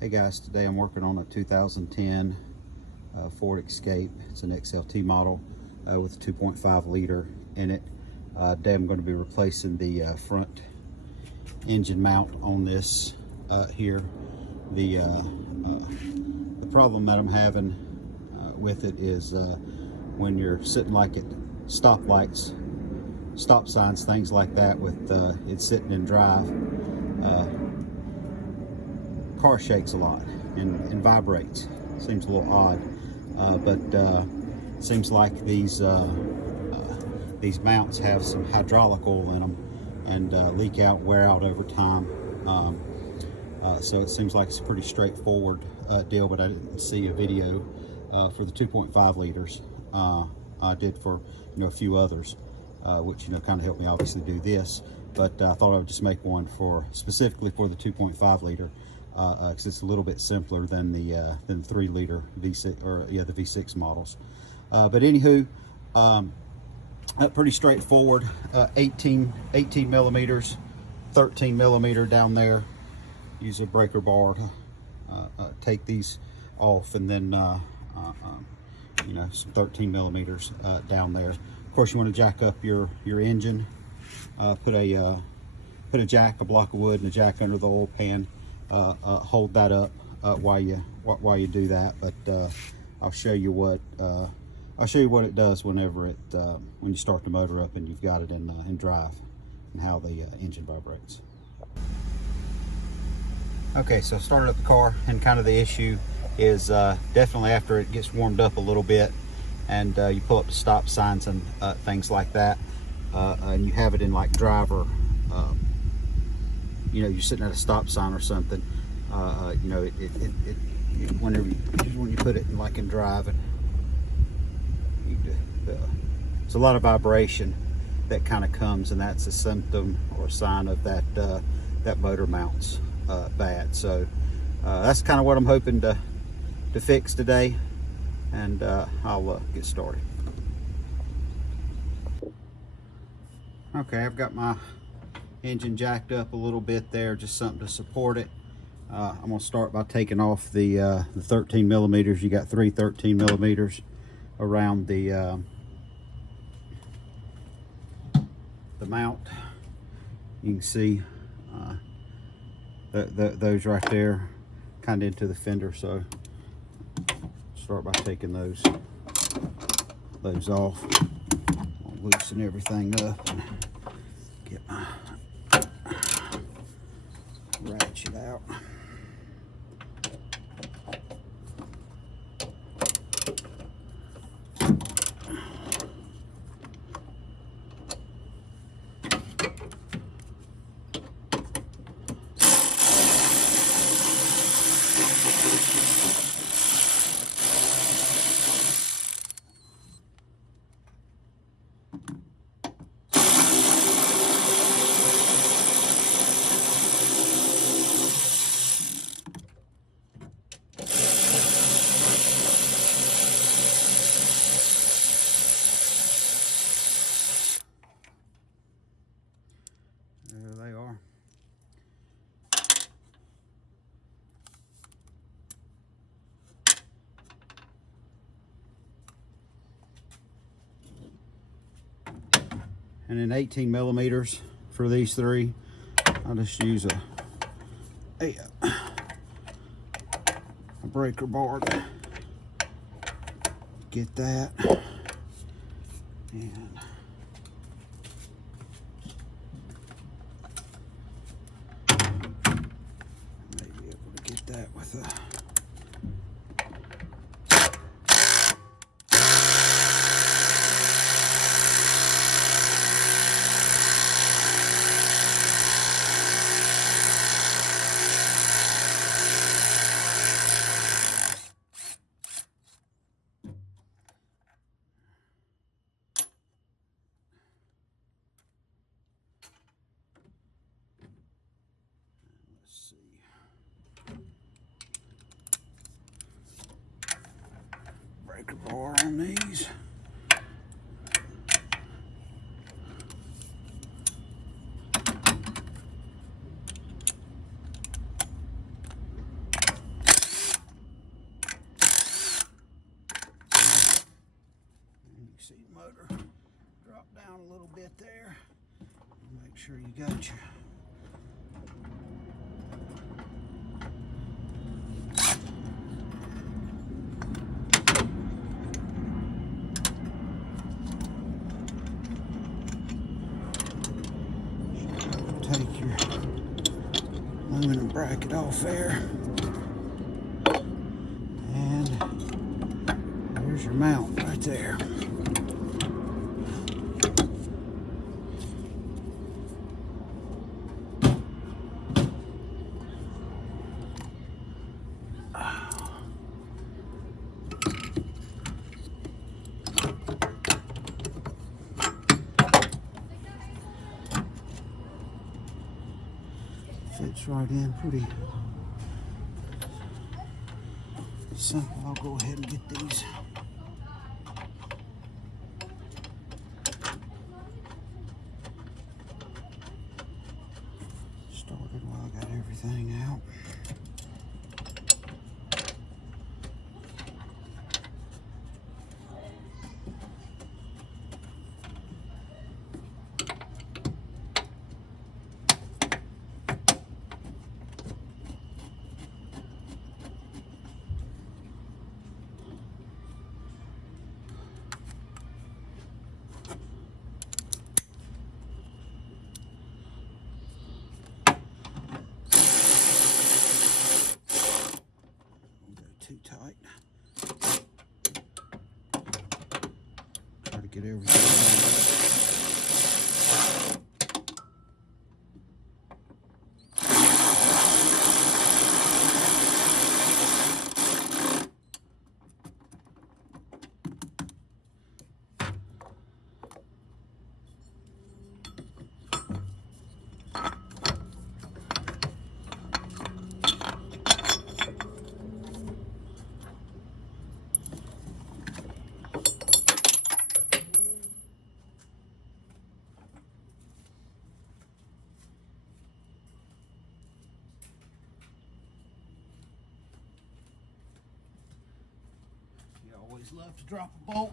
Hey guys, today I'm working on a 2010 Ford Escape. It's an XLT model with a 2.5 liter in it. Today I'm going to be replacing the front engine mount on this here. The problem that I'm having with it is when you're sitting like at stoplights, stop signs, things like that, with it sitting in drive, car shakes a lot and vibrates. Seems a little odd, but it seems like these mounts have some hydraulic oil in them and leak out, wear out over time. So it seems like it's a pretty straightforward deal, but I didn't see a video for the 2.5 liters. I did for a few others, which kind of helped me obviously do this, but I thought I would just make one for specifically for the 2.5 liter. Because it's a little bit simpler than the 3 liter V6 or the V6 models. But anywho, pretty straightforward. 18 millimeters, 13 millimeter down there. Use a breaker bar to take these off, and then some 13 millimeters down there. Of course, you want to jack up your engine. Put a jack, a block of wood, and a jack under the oil pan. Hold that up while you do that, but I'll show you what it does whenever when you start the motor up and you've got it in drive, and how the engine vibrates. Okay, so started up the car, and kind of the issue is definitely after it gets warmed up a little bit, and you pull up the stop signs and things like that, and you have it in like driver. You're sitting at a stop sign or something, when you put it in drive, and it's a lot of vibration that kind of comes, and that's a symptom or a sign of that motor mounts bad. So that's kind of what I'm hoping to fix today, and I'll get started. Okay, I've got my engine jacked up a little bit there, just something to support it. I'm going to start by taking off the 13 millimeters. You got 3 13 millimeters around the mount. You can see those right there, kind of into the fender. So start by taking those off. I'll loosen everything up and get my ratchet out. There they are. And then 18 millimeters for these 3. I'll just use a breaker bar to get that. And maybe able to get that with a breaker bar on these. motor. Drop down a little bit there. Make sure you got your take your aluminum bracket off there. And there's your mount right there. Fits right in pretty simple. I'll go ahead and get these started while I got everything out. Too tight. Try to get everything. Always love to drop a bolt.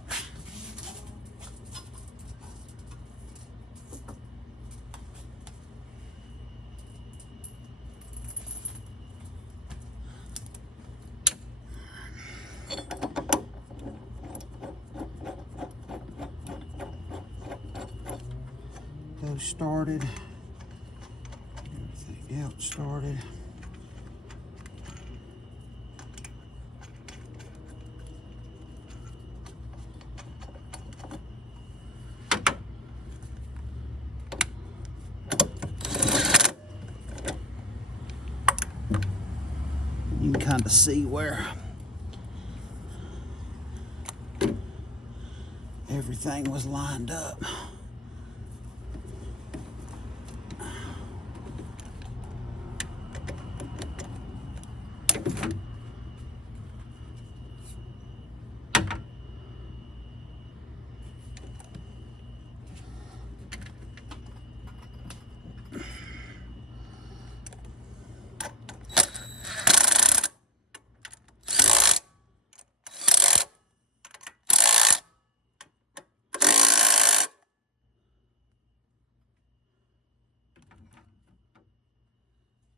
Those started. Everything else started. You can kind of see where everything was lined up.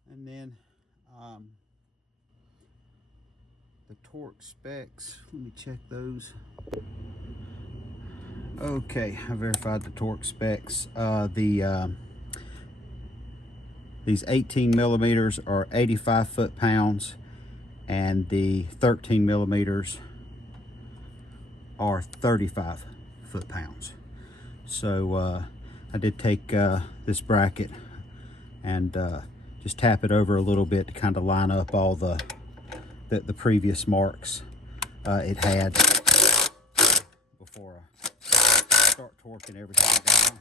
And then the torque specs, let me check those. Okay, I verified the torque specs. These 18 millimeters are 85 foot-pounds, and the 13 millimeters are 35 foot-pounds. So I did take this bracket and just tap it over a little bit to kind of line up all the previous marks it had before I start torquing everything down.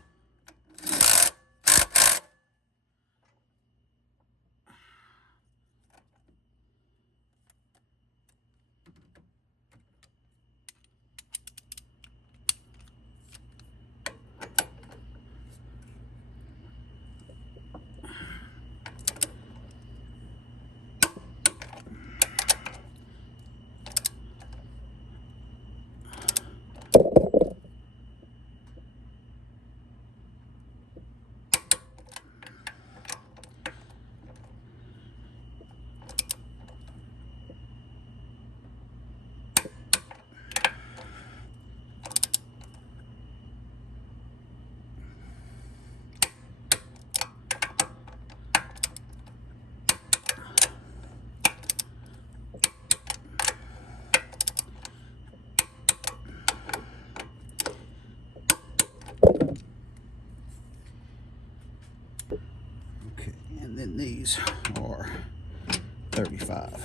35.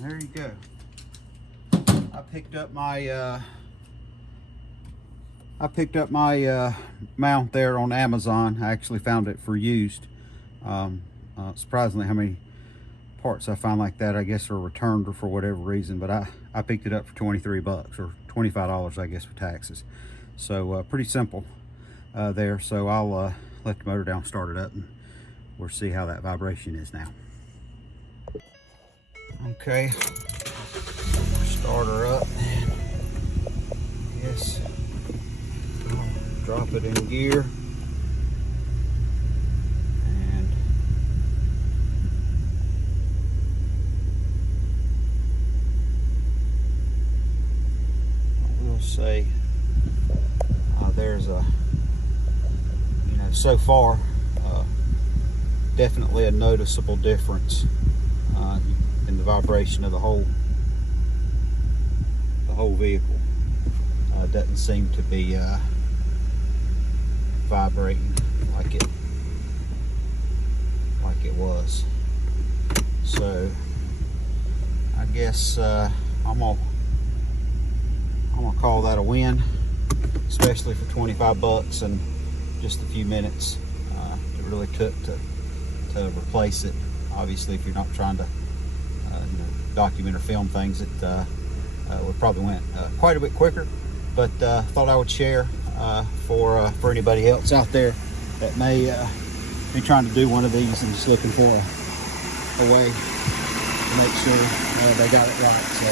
There you go. I picked up my mount there on Amazon. I actually found it for used. Surprisingly how many parts I find like that I guess are returned or for whatever reason, but I picked it up for 23 bucks or $25 I guess for taxes. So pretty simple there. So I'll let the motor down, start it up, and we'll see how that vibration is now. Okay, start her up. Yes, I'll drop it in gear, and I will say there's a, so far definitely a noticeable difference in the vibration of the whole vehicle. Doesn't seem to be vibrating like it was. So I guess I'm gonna call that a win, especially for 25 bucks and just a few minutes. It really took to replace it. Obviously, if you're not trying to document or film things, it would probably went quite a bit quicker. But thought I would share for anybody else out there that may be trying to do one of these and just looking for a way to make sure they got it right. So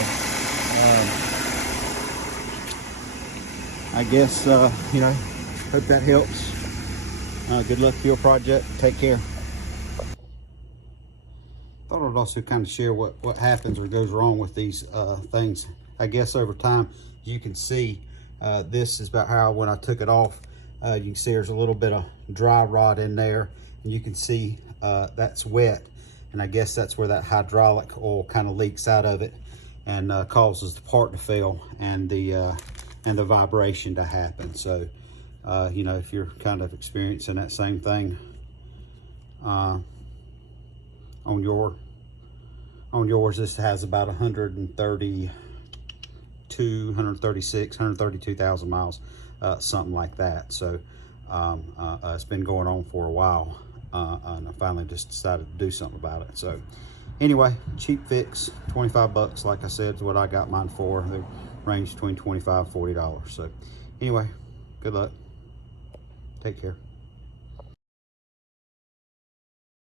I guess hope that helps. Good luck to your project. Take care. Thought I'd also kind of share what happens or goes wrong with these things. I guess over time, you can see this is about how when I took it off, you can see there's a little bit of dry rot in there, and you can see that's wet, and I guess that's where that hydraulic oil kind of leaks out of it and causes the part to fail and the vibration to happen. So if you're kind of experiencing that same thing on yours, this has about 132,000 miles, something like that. So it's been going on for a while, and I finally just decided to do something about it. So anyway, cheap fix, 25 bucks, like I said, is what I got mine for. They range between $25 and $40. So anyway, good luck. Take care.